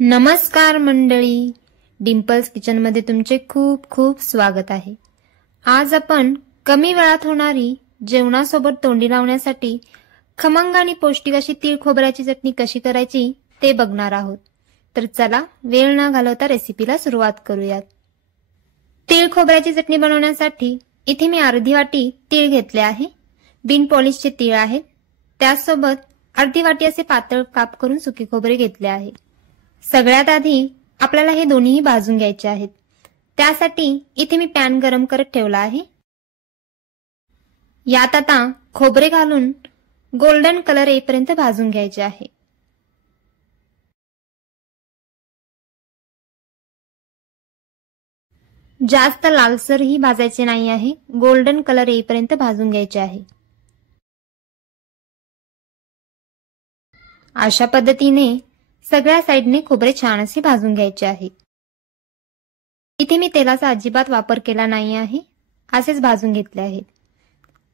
नमस्कार मंडळी, डिम्पल्स किचनमध्ये तुमचे खूप खूप स्वागत आहे। आज आपण कमी वेळात होणारी जेवणासोबत तोंडी लावण्यासाठी खमंग आणि पौष्टिक अशी तीळ खोबऱ्याची चटणी कशी करायची ते बघणार आहोत। तर चला वेळ न घालवता रेसिपीला सुरुवात करूयात। तीळ खोबऱ्याची चटणी बनवण्यासाठी इथे मी अर्धी वाटी तीळ घेतले आहे। बिन पॉलिशचे तीळ आहेत। त्यासोबत अर्धी वाटी असे पातळ काप करून सुके खोबरे घेतले आहे। सगळ्यात आधी आपल्याला हे दोन्हीही भाजून घ्यायचे आहेत। त्यासाठी इथे मी पॅन गरम करत ठेवला आहे। यात आता खोबरे घालून गोल्डन कलर येईपर्यंत भाजून घ्यायचे आहे। जास्त लालसरही भाजायचे नाही आहे, गोल्डन कलर येईपर्यंत भाजून घ्यायचे आहे। अशा पद्धतीने सगळ्या साइडने खोबरे छान असे भाजून घ्यायचे आहे। इथे मी तेलाचा अजिबात वापर केला नाही आहे, असेच भाजून घेतले आहे।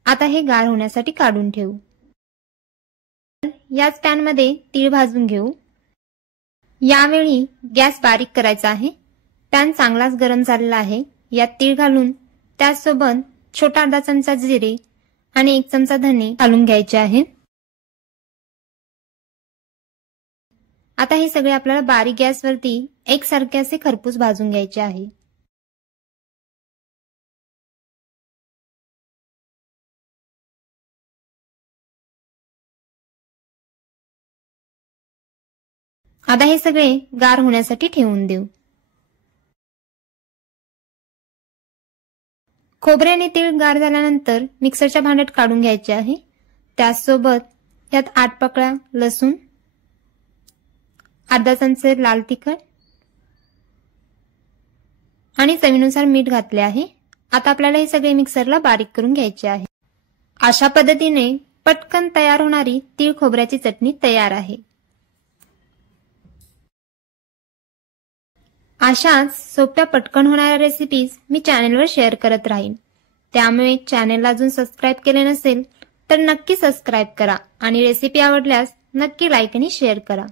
आता हे गार होण्यासाठी काढून ठेवू। याच पॅन मध्ये तीळ भाजून घेऊ। यावेळी गॅस बारीक करायचा आहे। पॅन चांगलाच गरम झालेला आहे। यात तीळ घालून त्यासोबत छोटा अर्धा चमचा जिरे आणि 1 चमचा धने घालून घ्यायचे आहेत। आता हे सगळे आपल्याला बारीक गॅसवरती एकसारखे असे खरपूस भाजून घ्यायचे आहे। आता हे सगळे गार होण्यासाठी ठेवून देऊ। खोबरे आणि तीळ गार झाल्यानंतर मिक्सरच्या भांड्यात काढून घ्यायचे आहे। त्यासोबत यात 8 पाकळ्या लसूण, अर्धा चमचा लाल तिखट आणि चवीनुसार मीठ घातले आहे। आता आपल्याला हे सगळे मिक्सरला बारीक करून घ्यायचे आहे। अशा पद्धतीने पटकन तयार होणारी तीळ खोबऱ्याची चटणी तयार आहे। अशाच सोप्या पटकन होणाऱ्या रेसिपीज मी चॅनलवर शेअर करत राहीन। त्यामुळे चॅनलला अजून सबस्क्राइब केले नसेल तर नक्की सबस्क्राइब करा आणि रेसिपी आवडल्यास नक्की लाईक आणि शेअर करा।